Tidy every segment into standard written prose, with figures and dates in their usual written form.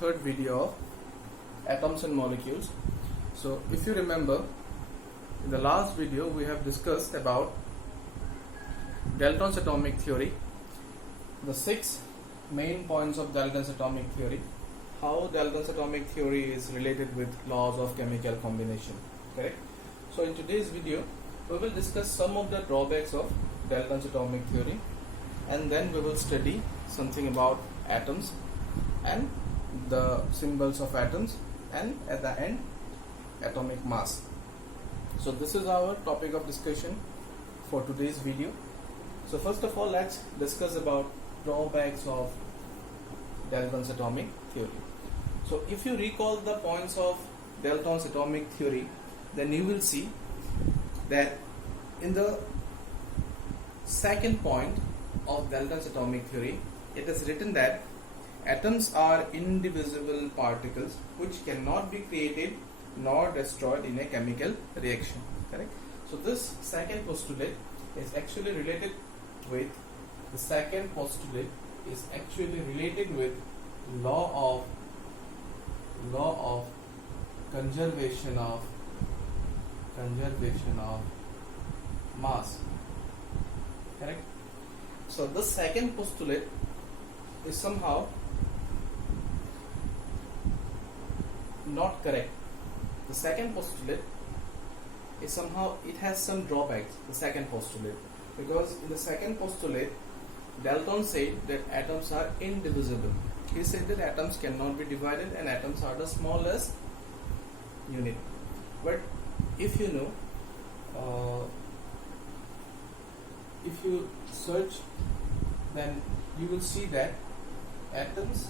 third video of atoms and molecules. So if you remember, in the last video we have discussed about Dalton's atomic theory, the 6 main points of Dalton's atomic theory, how Dalton's atomic theory is related with laws of chemical combination, correct? So in today's video we will discuss some of the drawbacks of Dalton's atomic theory, and then we will study something about atoms and the symbols of atoms, and at the end atomic mass. So this is our topic of discussion for today's video. So first of all, let's discuss about drawbacks of Dalton's atomic theory. So if you recall the points of Dalton's atomic theory, then you will see that in the second point of Dalton's atomic theory, it is written that atoms are indivisible particles which cannot be created nor destroyed in a chemical reaction, correct? So this second postulate is actually related with law of conservation of mass, correct? So the second postulate is somehow not correct. The second postulate is somehow, it has some drawbacks, the second postulate, because in the second postulate Dalton said that atoms are indivisible. He said that atoms cannot be divided and atoms are the smallest unit. But if you know, if you search, then you will see that atoms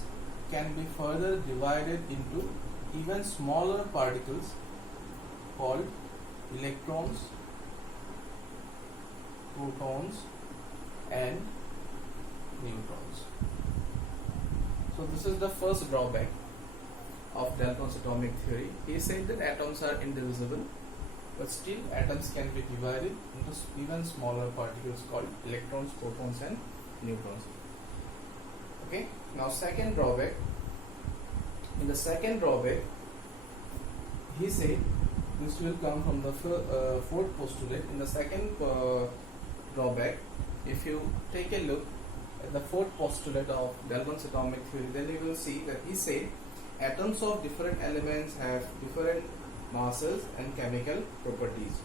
can be further divided into even smaller particles called electrons, protons and neutrons. So this is the first drawback of Dalton's atomic theory. He said that atoms are indivisible, but still atoms can be divided into even smaller particles called electrons, protons and neutrons. Okay, now second drawback. In the second drawback, he said, this will come from the fourth postulate. In the second drawback, if you take a look at the fourth postulate of Dalton's atomic theory, then you will see that he said atoms of different elements have different masses and chemical properties,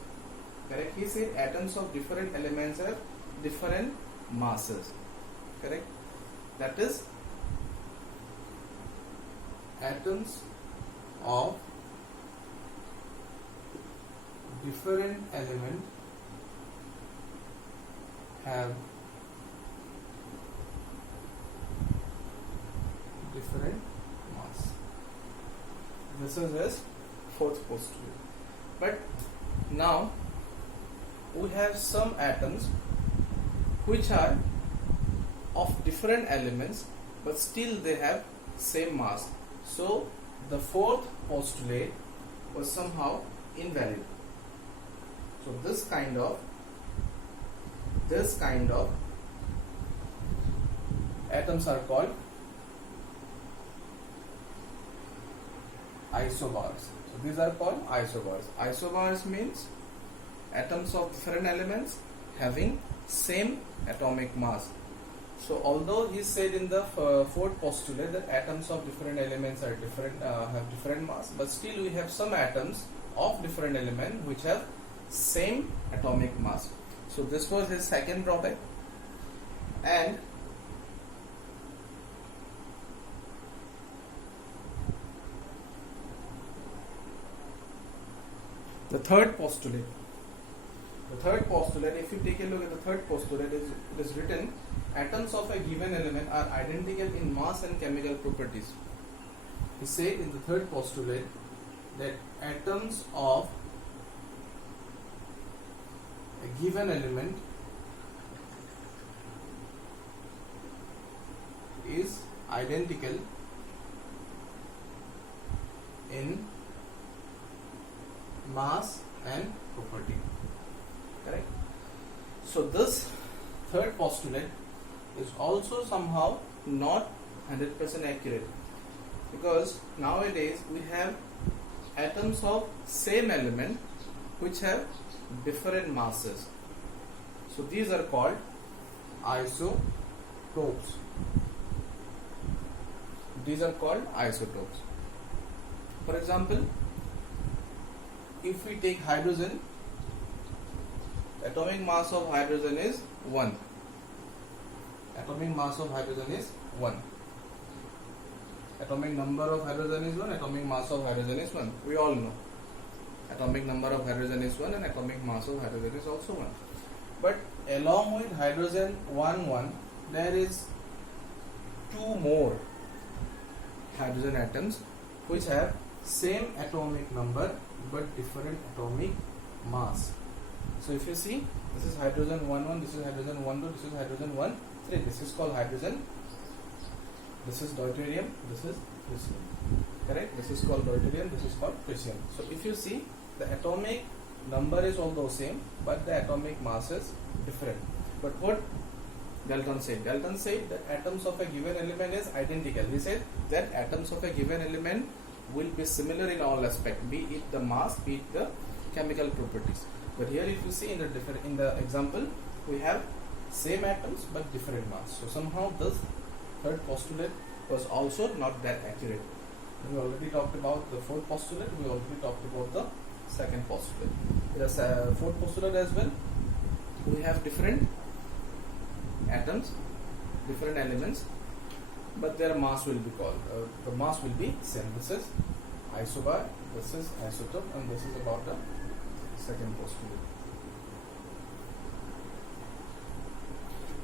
correct? He said atoms of different elements have different masses, correct? That is, atoms of different element have different mass. This is his fourth postulate. But now we have some atoms which are of different elements, but still they have same mass. So the fourth postulate was somehow invalid. So this kind of atoms are called isobars. So these are called isobars. Isobars means atoms of different elements having same atomic mass. So although he said in the fourth postulate that atoms of different elements are different, have different mass, but still we have some atoms of different element which have same atomic mass. So this was his second drawback. And the third postulate, if you take a look at the third postulate, it is written atoms of a given element are identical in mass and chemical properties. He said in the third postulate that atoms of a given element is identical in mass and property, correct? So this third postulate is also somehow not 100% accurate. because nowadays we have atoms of same element which have different masses. So these are called isotopes. These are called isotopes. For example, if we take hydrogen, atomic mass of hydrogen is 1. Atomic mass of hydrogen is 1. Atomic number of hydrogen is 1, atomic mass of hydrogen is 1. We all know. Atomic number of hydrogen is 1 and atomic mass of hydrogen is also 1. But along with hydrogen 1, there is 2 more hydrogen atoms which have same atomic number but different atomic mass. So if you see, this is hydrogen 1, this is hydrogen 1, this is hydrogen 1, 3. This is called hydrogen. This is deuterium, this is tritium. Correct? This is called deuterium, this is called tritium. So if you see, the atomic number is although same, but the atomic mass is different. But what Dalton said? Dalton said that atoms of a given element is identical. He said that atoms of a given element will be similar in all aspects, be it the mass, be it the chemical properties. But here if you see in the example, we have same atoms but different mass. So somehow this third postulate was also not that accurate. We already talked about the fourth postulate, we already talked about the second postulate. There is a fourth postulate as well. We have different atoms, different elements, but their mass will be called, the mass will be same. This is isobar, this is isotope, and this is about the second postulate.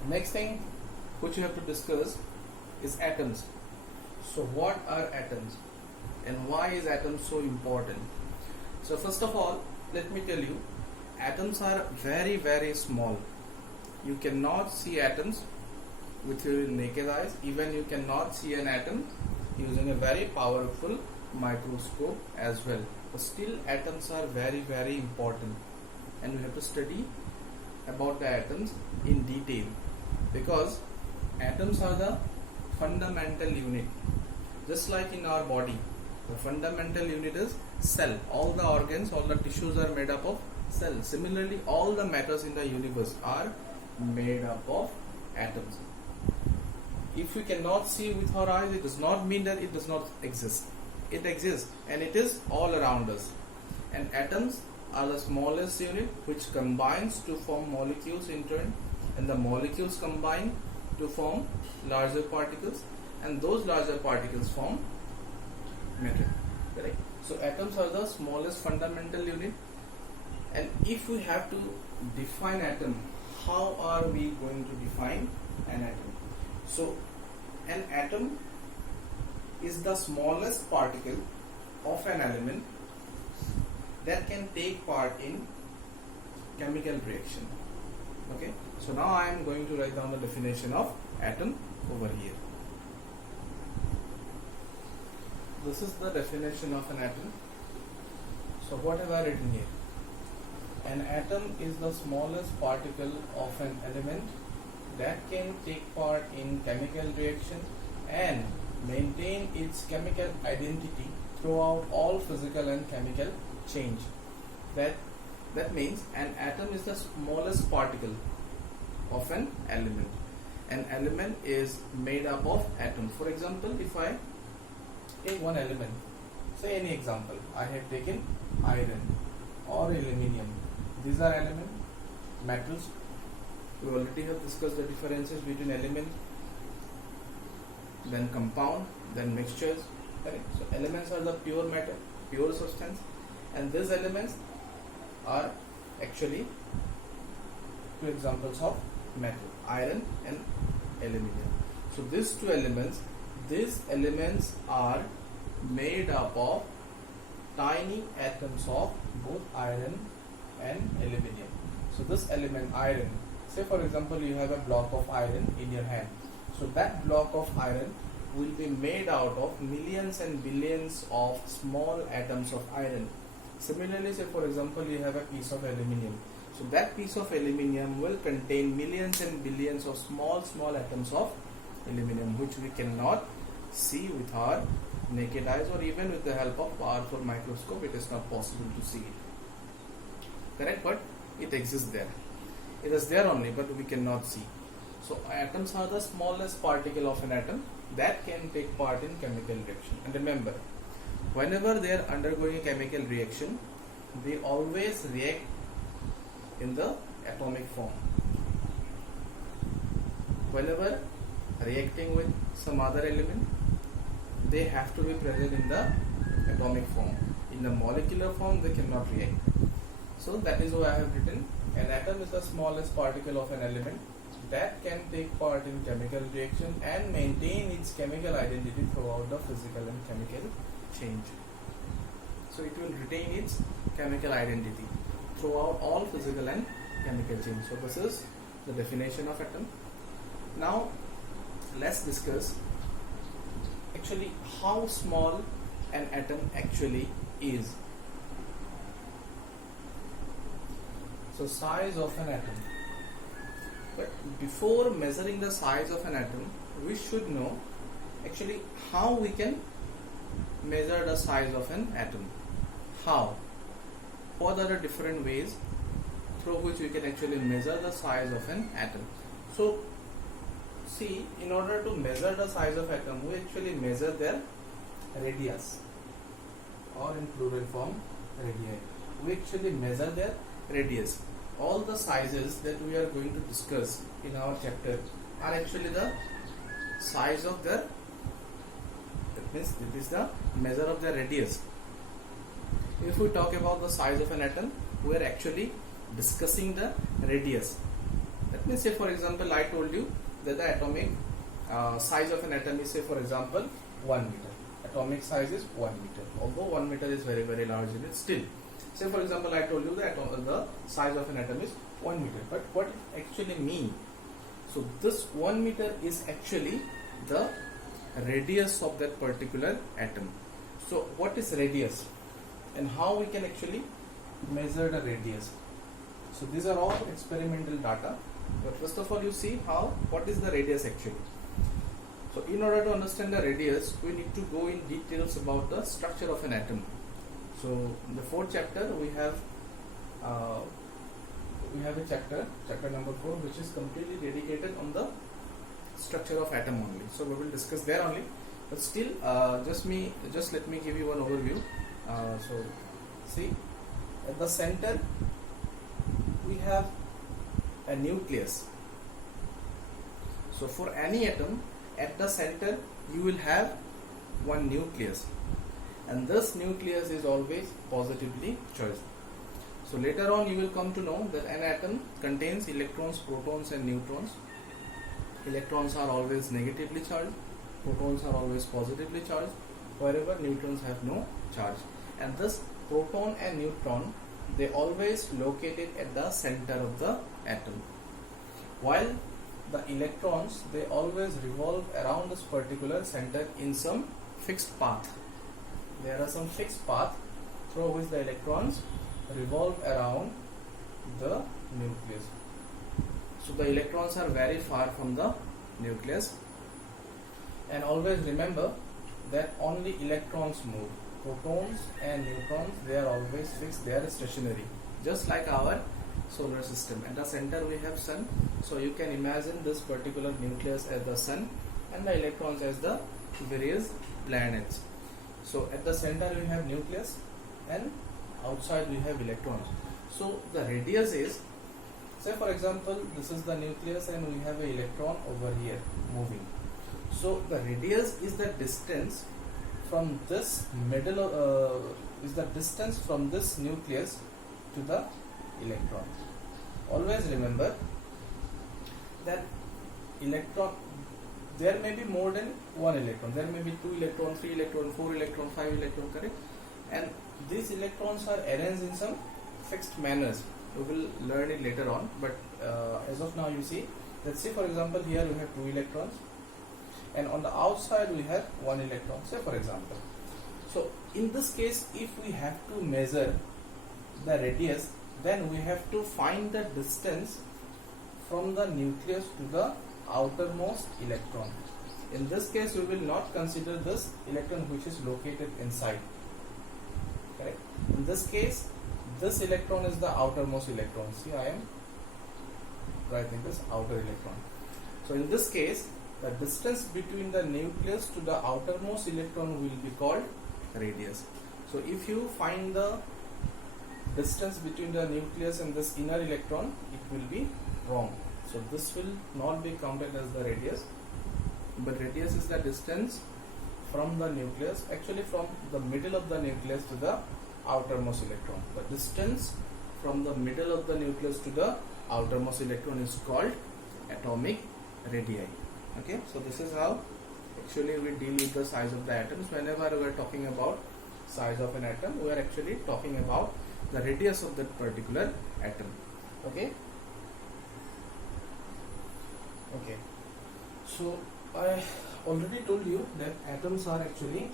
Next thing which you have to discuss is atoms. So what are atoms and why is atoms so important? So first of all, let me tell you, atoms are very, very small. You cannot see atoms with your naked eyes. Even you cannot see an atom using a very powerful microscope as well. But still atoms are very, very important, and we have to study about the atoms in detail, because atoms are the fundamental unit. Just like in our body, the fundamental unit is cell. All the organs, all the tissues are made up of cells. Similarly, all the matters in the universe are made up of atoms. If we cannot see with our eyes, it does not mean that it does not exist. It exists and it is all around us. And atoms are the smallest unit which combines to form molecules in turn, and the molecules combine to form larger particles, and those larger particles form matter. Correct? So atoms are the smallest fundamental unit. And if we have to define atom, how are we going to define an atom? So an atom is the smallest particle of an element that can take part in chemical reaction. Okay, so now I am going to write down the definition of atom over here. This is the definition of an atom. So what have I written here? An atom is the smallest particle of an element that can take part in chemical reaction and maintain its chemical identity throughout all physical and chemical change. That means an atom is the smallest particle of an element. An element is made up of atoms. For example, if I take one element, say any example, I have taken iron or aluminium. These are element metals. We already have discussed the differences between element, then compound, then mixtures. Correct? So elements are the pure matter, pure substance, and these elements are actually two examples of metal, iron and aluminium. So these two elements, these elements are made up of tiny atoms of both iron and aluminium. So this element iron, say for example you have a block of iron in your hand. So that block of iron will be made out of millions and billions of small atoms of iron. Similarly, say for example you have a piece of aluminium. So that piece of aluminium will contain millions and billions of small atoms of aluminium, which we cannot see with our naked eyes, or even with the help of powerful microscope it is not possible to see it. Correct? But it exists there. It is there only, but we cannot see. So atoms are the smallest particle of an atom that can take part in chemical reaction. And remember, whenever they are undergoing a chemical reaction, they always react in the atomic form. Whenever reacting with some other element, they have to be present in the atomic form. In the molecular form, they cannot react. So that is why I have written an atom is the smallest particle of an element that can take part in chemical reaction and maintain its chemical identity throughout the physical and chemical change. So it will retain its chemical identity throughout all physical and chemical change. So this is the definition of atom. Now let's discuss actually how small an atom actually is. So size of an atom. But before measuring the size of an atom, we should know actually how we can measure the size of an atom. How? What are the different ways through which we can actually measure the size of an atom? So see, in order to measure the size of atom, we actually measure their radius, or in plural form radii. We actually measure their radius. All the sizes that we are going to discuss in our chapter are actually the size of their, that means it is the measure of the radius. If we talk about the size of an atom, we are actually discussing the radius. That means, say for example, I told you that the atomic size of an atom is, say for example, 1 meter. Atomic size is 1 meter. Although 1 meter is very, very large unit, still. Say for example, I told you that the size of an atom is 1 meter. But what it actually means? So this 1 meter is actually the radius of that particular atom. So what is radius? And how we can actually measure the radius? So these are all experimental data. But first of all, you see what is the radius actually. So in order to understand the radius, we need to go in details about the structure of an atom. So in the fourth chapter we have a chapter number 4, which is completely dedicated on the structure of atom only. So we will discuss there only. But still, just let me give you one overview. So see, at the center we have a nucleus. So for any atom, at the center you will have one nucleus, and this nucleus is always positively charged. So later on you will come to know that an atom contains electrons, protons and neutrons. Electrons are always negatively charged, protons are always positively charged, wherever neutrons have no charge. And this proton and neutron, they always located at the center of the atom, while the electrons, they always revolve around this particular center in some fixed path. There are some fixed path through which the electrons revolve around the nucleus. So the electrons are very far from the nucleus, and always remember that only electrons move. Protons and neutrons, they are always fixed, they are stationary, just like our solar system. At the center we have sun, so you can imagine this particular nucleus as the sun and the electrons as the various planets. So at the center we have nucleus and outside we have electrons. So the radius is, say for example, this is the nucleus and we have an electron over here moving. So the radius is the distance from this middle, is the distance from this nucleus to the electron. Always remember that electron, there may be more than one electron. There may be 2 electrons, 3 electrons, 4 electrons, 5 electrons, correct? And these electrons are arranged in some fixed manners. We will learn it later on, but as of now you see, let's say for example here we have 2 electrons and on the outside we have 1 electron, say for example. So in this case, if we have to measure the radius, then we have to find the distance from the nucleus to the outermost electron. In this case, we will not consider this electron which is located inside. Correct? In this case, this electron is the outermost electron. See, I am writing this outer electron. So in this case, the distance between the nucleus to the outermost electron will be called radius. So if you find the distance between the nucleus and this inner electron, it will be wrong. So this will not be counted as the radius, but radius is the distance from the nucleus, actually from the middle of the nucleus to the outermost electron. The distance from the middle of the nucleus to the outermost electron is called atomic radii. Okay, so this is how actually we deal with the size of the atoms. Whenever we are talking about size of an atom, we are actually talking about the radius of that particular atom. Okay. Okay. So I already told you that atoms are actually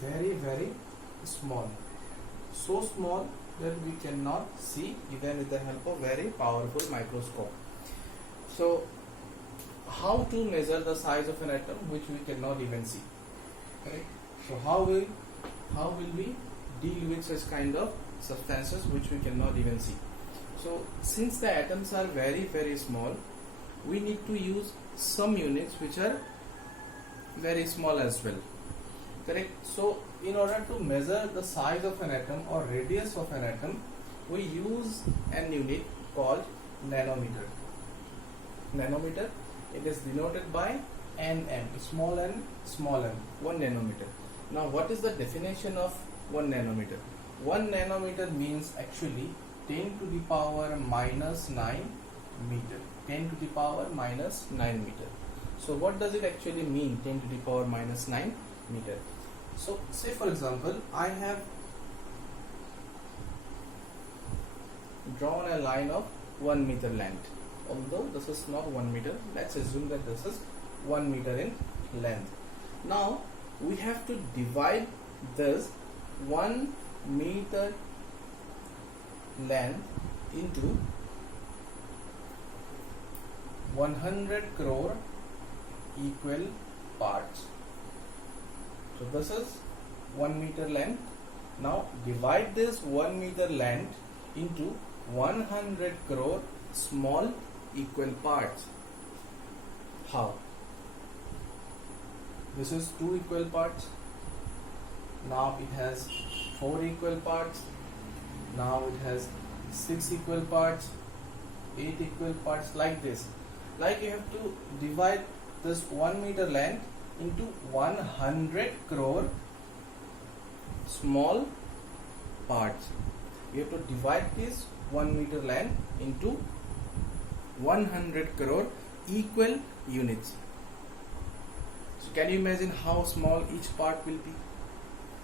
very, very small. So small that we cannot see even with the help of very powerful microscope. So how to measure the size of an atom which we cannot even see? Correct? So how will we deal with such kind of substances which we cannot even see? So since the atoms are very, very small, we need to use some units which are very small as well. Correct? So in order to measure the size of an atom or radius of an atom, we use an unit called nanometer. Nanometer, it is denoted by nm, small n, 1 nanometer. Now what is the definition of 1 nanometer? 1 nanometer means actually 10 to the power minus 9 meter. 10 to the power minus 9 meter. So what does it actually mean, 10 to the power minus 9 meter? So say for example, I have drawn a line of 1 meter length. Although this is not 1 meter, let's assume that this is 1 meter in length. Now we have to divide this 1 meter length into 100 crore equal parts. So this is 1 meter length. Now divide this 1 meter length into 100 crore small equal parts. How? This is 2 equal parts. Now it has 4 equal parts. Now it has 6 equal parts, 8 equal parts, like this. Like you have to divide this 1 meter length into 100 crore small parts. You have to divide this 1 meter length into 100 crore equal units. So can you imagine how small each part will be?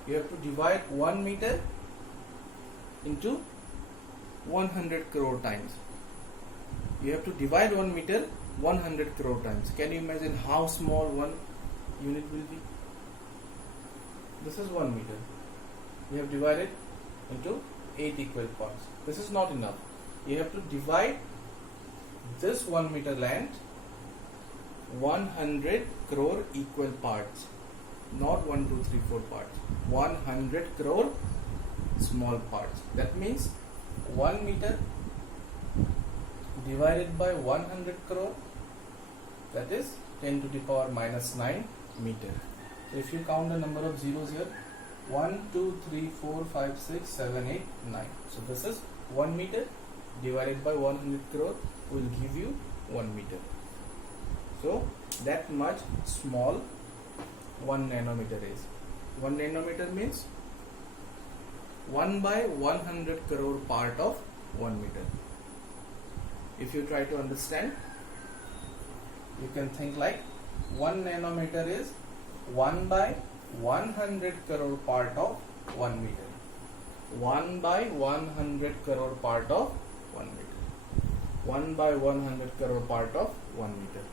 You have to divide 1 meter into 100 crore times. You have to divide 1 meter 100 crore times. Can you imagine how small one unit will be? This is 1 meter. We have divided into 8 equal parts. This is not enough. You have to divide this 1 meter length 100 crore equal parts. Not 1, 2, 3, 4 parts. 100 crore small parts. That means 1 meter divided by 100 crore, that is 10 to the power minus 9 meter. So if you count the number of zeros here, 1, 2, 3, 4, 5, 6, 7, 8, 9. So this is 1 meter divided by 100 crore will give you 1 meter. So that much small 1 nanometer is. 1 nanometer means 1 by 100 crore part of 1 meter. If you try to understand, you can think like 1 nanometer is 1 by 100 crore part of 1 meter. 1 by 100 crore part of 1 meter. 1 by 100 crore part of 1 meter.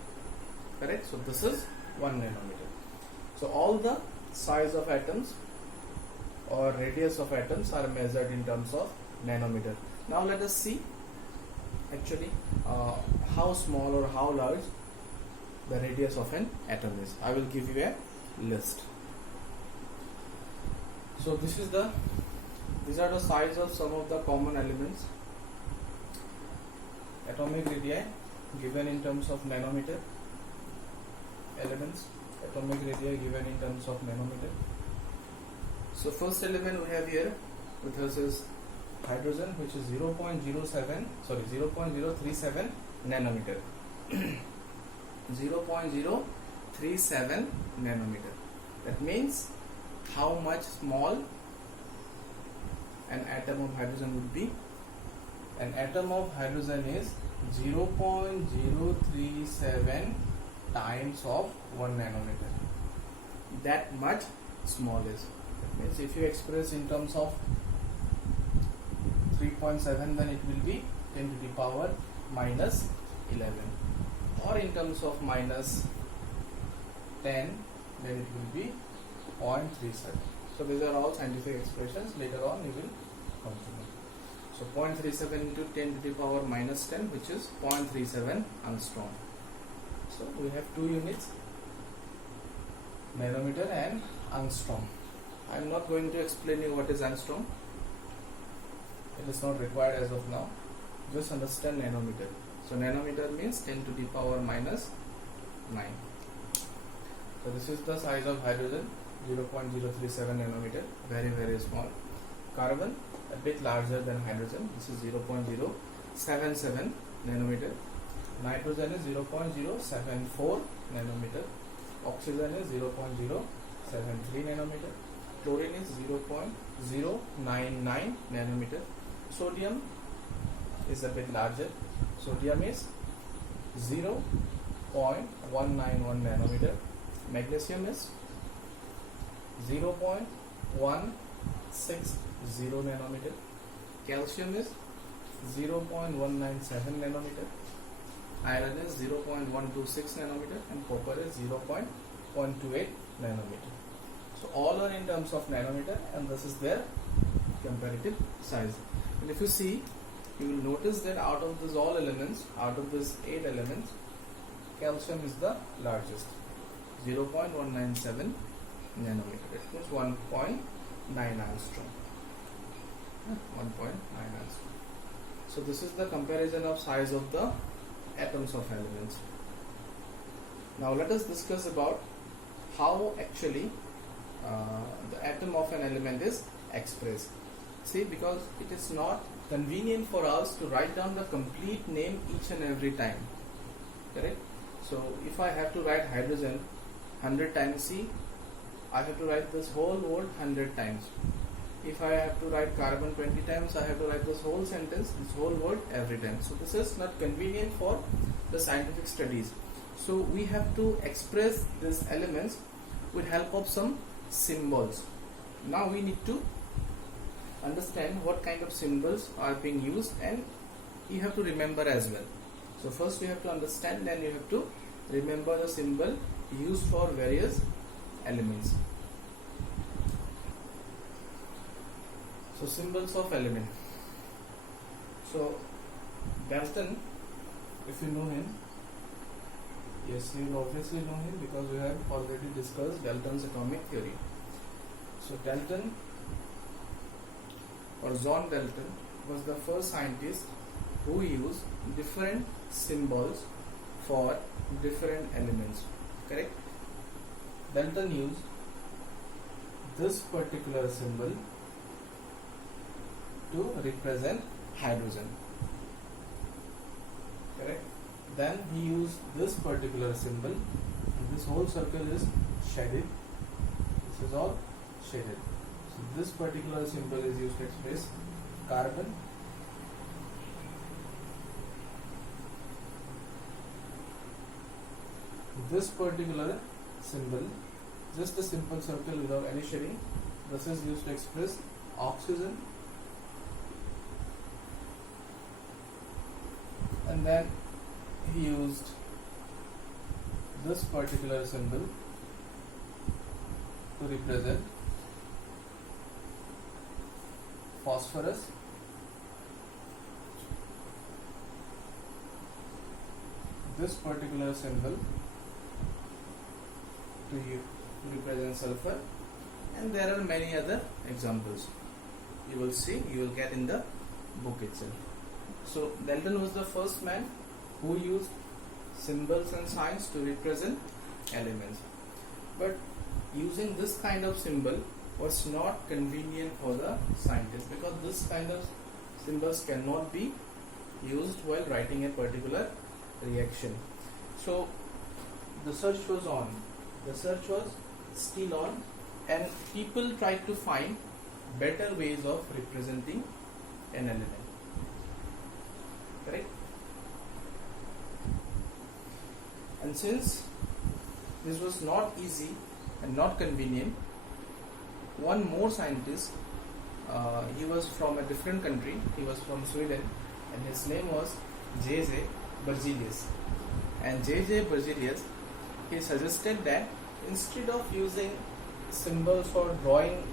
Correct? So this is 1 nanometer. So all the size of atoms or radius of atoms are measured in terms of nanometer. Now let us see actually how small or how large the radius of an atom is. I will give you a list. So these are the size of some of the common elements. Atomic radii given in terms of nanometer. Elements, atomic radii given in terms of nanometer. So first element we have here with us is hydrogen, which is 0.037 nanometer. 0.037 nanometer. That means how much small an atom of hydrogen would be. An atom of hydrogen is 0.037 times of 1 nanometer. That much small is. That means if you express in terms of 3.7, then it will be 10 to the power minus 11, or in terms of minus 10, then it will be 0.37. So these are all scientific expressions. Later on you will come to know. So 0.37 into 10 to the power minus 10, which is 0.37 angstrom. So we have two units, nanometer and angstrom. I am not going to explain you what is angstrom. It is not required as of now. Just understand nanometer. So nanometer means 10 to the power minus 9. So this is the size of hydrogen, 0.037 nanometer, very very small. Carbon, a bit larger than hydrogen, this is 0.077 nanometer. Nitrogen is 0.074 nanometer. Oxygen is 0.073 nanometer. Chlorine is 0.099 nanometer. Sodium is a bit larger. Sodium is 0.191 nanometer. Magnesium is 0.160 nanometer. Calcium is 0.197 nanometer. Iron is 0.126 nanometer, and copper is 0.128 nanometer. So all are in terms of nanometer, and this is their comparative size. And if you see, you will notice that out of these all elements, out of these 8 elements, calcium is the largest, 0.197 nanometer. That means 1.9 angstrom. 1.9 angstrom. So this is the comparison of size of the atoms of elements. Now let us discuss about how actually the atom of an element is expressed. See, because it is not convenient for us to write down the complete name each and every time, correct? So if I have to write hydrogen 100 times, see, I have to write this whole word 100 times. If I have to write carbon 20 times, I have to write this whole sentence, this whole word every time. So this is not convenient for the scientific studies. So we have to express these elements with help of some symbols. Now we need to understand what kind of symbols are being used, and you have to remember as well. So first you have to understand, then you have to remember the symbol used for various elements. So symbols of element. So Dalton, if you know him, yes, you will obviously know him because we have already discussed Dalton's atomic theory. So Dalton, or John Dalton, was the first scientist who used different symbols for different elements, correct? Dalton used this particular symbol to represent hydrogen, correct? Then he used this particular symbol, and this whole circle is shaded. This is all shaded. So this particular symbol is used to express carbon. This particular symbol, just a simple circle without any shading, this is used to express oxygen. And then he used this particular symbol to represent phosphorus. This particular symbol represent sulfur, and there are many other examples. You will see, you will get in the book itself. So Dalton was the first man who used symbols and signs to represent elements. But using this kind of symbol was not convenient for the scientists, because this kind of symbols cannot be used while writing a particular reaction. So the search was on. The search was still on, and people tried to find better ways of representing an element. Correct? And since this was not easy and not convenient, one more scientist, he was from a different country, he was from Sweden, and his name was J.J. Berzelius. And J.J. Berzelius, he suggested that instead of using symbols for drawing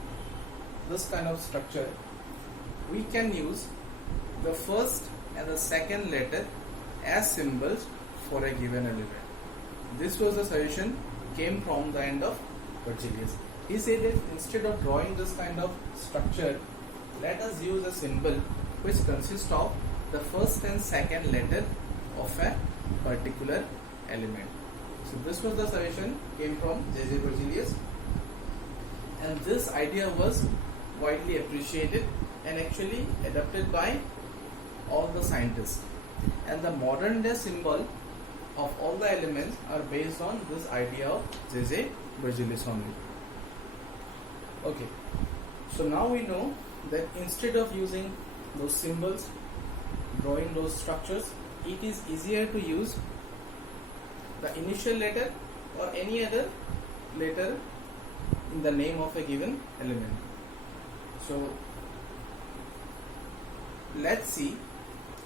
this kind of structure, we can use the first and the second letter as symbols for a given element. This was the suggestion came from the end of Berzelius. He said that instead of drawing this kind of structure, let us use a symbol which consists of the first and second letter of a particular element. So this was the suggestion came from J.J. Berzelius, and this idea was widely appreciated and actually adopted by all the scientists. And the modern day symbol of all the elements are based on this idea of J.J. Berzelius only. Okay, so now we know that instead of using those symbols, drawing those structures, it is easier to use the initial letter or any other letter in the name of a given element. So let's see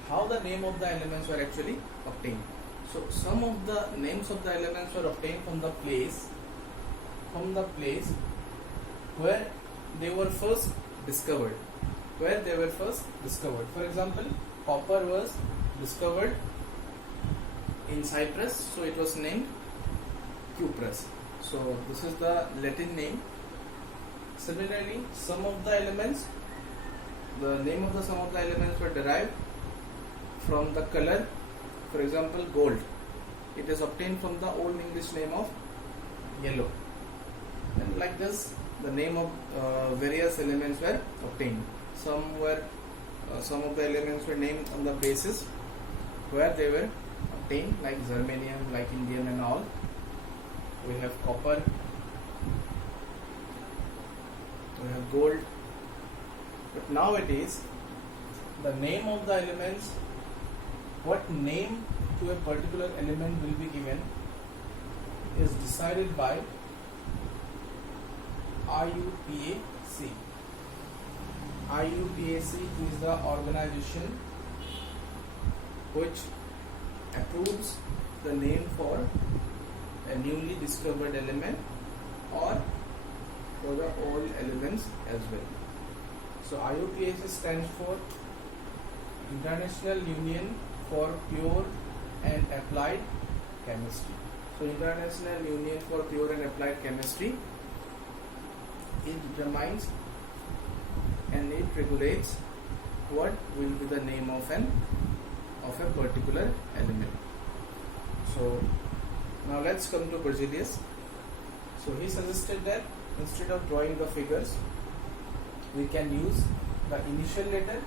how the name of the elements were actually obtained. So some of the names of the elements were obtained from the place where they were first discovered. For example, copper was discovered in Cyprus, so it was named Cuprus. So this is the Latin name. Similarly, some of the elements, the name of some of the elements were derived from the color. For example, gold. It is obtained from the Old English name of yellow. And like this, the name of various elements were obtained. Some of the elements were named on the basis where they were obtained, like germanium, like indium and all. We have copper, we have gold. But nowadays, the name of the elements, what name to a particular element will be given, is decided by IUPAC. IUPAC is the organization which approves the name for a newly discovered element or for the old elements as well. So IUPAC stands for International Union for Pure and Applied Chemistry. So International Union for Pure and Applied Chemistry, it determines and it regulates what will be the name of a particular element. So now let's come to Berzelius. So he suggested that instead of drawing the figures, we can use the initial letter.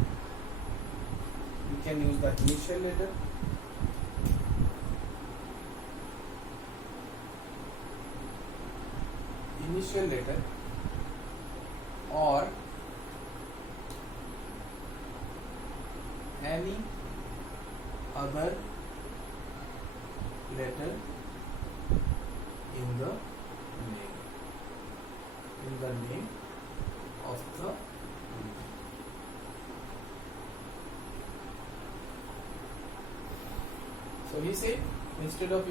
Or any other letter in the name of the element. So he said, instead of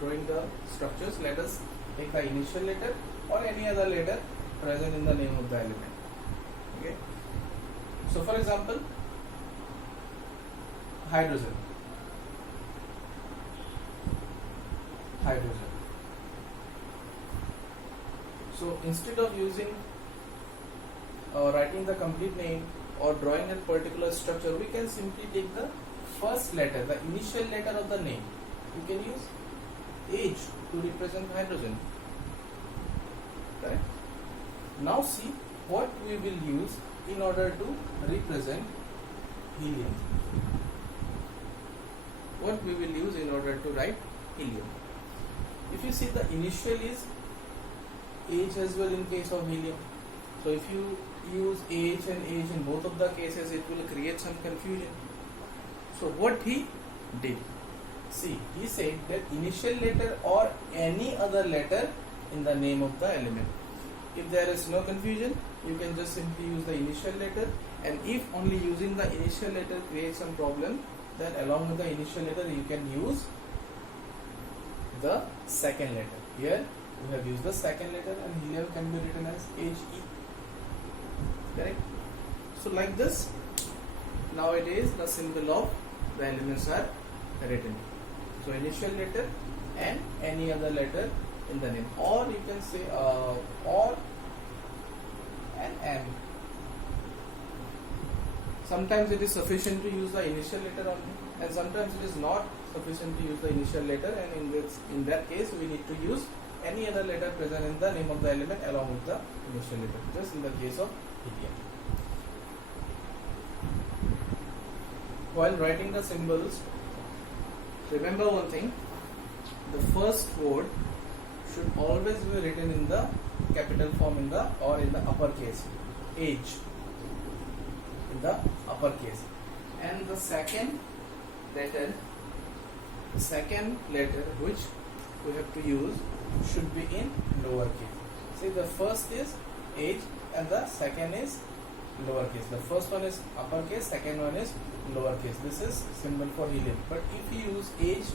drawing the structures, let us take the initial letter or any other letter present in the name of the element. Okay. So for example, hydrogen. So instead of using writing the complete name or drawing a particular structure, we can simply take the first letter, the initial letter of the name. We can use H to represent hydrogen. Correct? Now see what we will use in order to represent helium. What we will use in order to write helium. If you see, the initial is H as well in case of helium. So if you use H and H in both of the cases, it will create some confusion. So what he did, see, he said that initial letter or any other letter in the name of the element. If there is no confusion, you can just simply use the initial letter, and if only using the initial letter creates some problem, then along with the initial letter you can use the second letter. Here we have used the second letter, and helium can be written as He. Correct? So like this, nowadays the symbol of the elements are written. So initial letter and any other letter in the name, or you can say or an M. Sometimes it is sufficient to use the initial letter only, and sometimes it is not sufficient to use the initial letter, and in that case we need to use any other letter present in the name of the element along with the initial letter, just in the case of helium. While writing the symbols, remember one thing: the first word should always be written in the capital form in the uppercase, H in the uppercase, and the second letter which we have to use should be in lowercase. See, the first is H and the second is lowercase. The first one is uppercase, second one is lowercase. This is symbol for helium. But if you use H,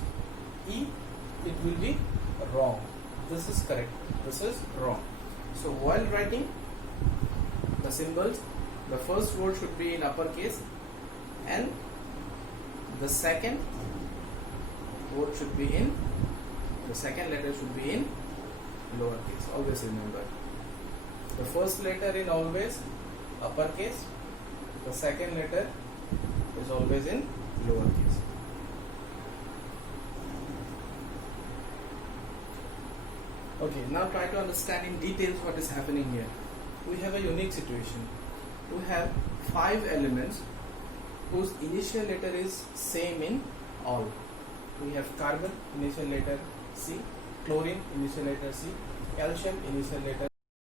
E, it will be wrong. This is correct. This is wrong. So while writing the symbols, the first word should be in uppercase, and the second word should be in, the second letter should be in lowercase. Always remember. The first letter in always uppercase, the second letter is always in lowercase. Okay, now try to understand in details what is happening here. We have a unique situation. We have 5 elements whose initial letter is same in all. We have carbon, initial letter C, chlorine, initial letter C, calcium, initial letter